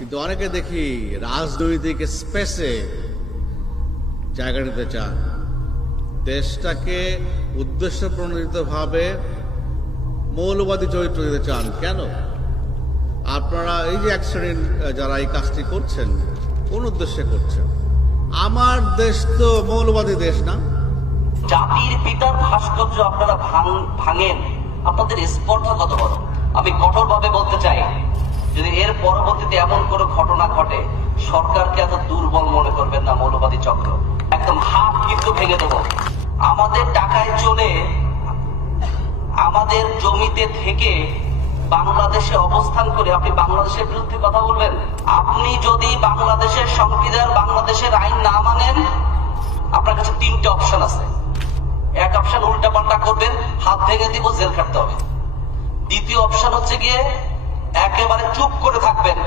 কিন্তু অনেকে দেখি রাজনৈতিক স্পেসে জায়গা নিতে চান, দেশটাকে উদ্দেশ্য প্রণোদিতভাবে মৌলবাদী চরিত্র দিতে চান। কেন? আপনারা এই যে এক শ্রেণীর যারা এই কাজটি করছেন, কোন উদ্দেশ্যে করছেন? আমার দেশ তো মৌলবাদী দেশ না। জাতির পিতার ভাস্কর্য আপনারা ভাঙেন, আপনাদের স্পর্ধা কত বড়। আমি কঠোরভাবে বলতে চাই, যদি এর পরবর্তীতে এমন কোনো ঘটনা ঘটে, সরকারকে এত দুর্বল মনে করবেন না। মৌলবাদী চক্র একদম হাত কিন্তু ভেঙে দেব। আমাদের টাকায় চলে আমাদের জমিতে থেকে বাংলাদেশে অবস্থান করে আপনি বাংলাদেশের বিরুদ্ধে কথা বলবেন? আপনি যদি বাংলাদেশের সংবিধান, বাংলাদেশের আইন না মানেন, আপনার কাছে তিনটে অপশন আছে। এক অপশন উল্টা পাল্টা করবেন, হাত ভেঙে দিব, জেল খাটতে হবে। দ্বিতীয় অপশন হচ্ছে গিয়ে একেবারে চুপ করে থাকবেন।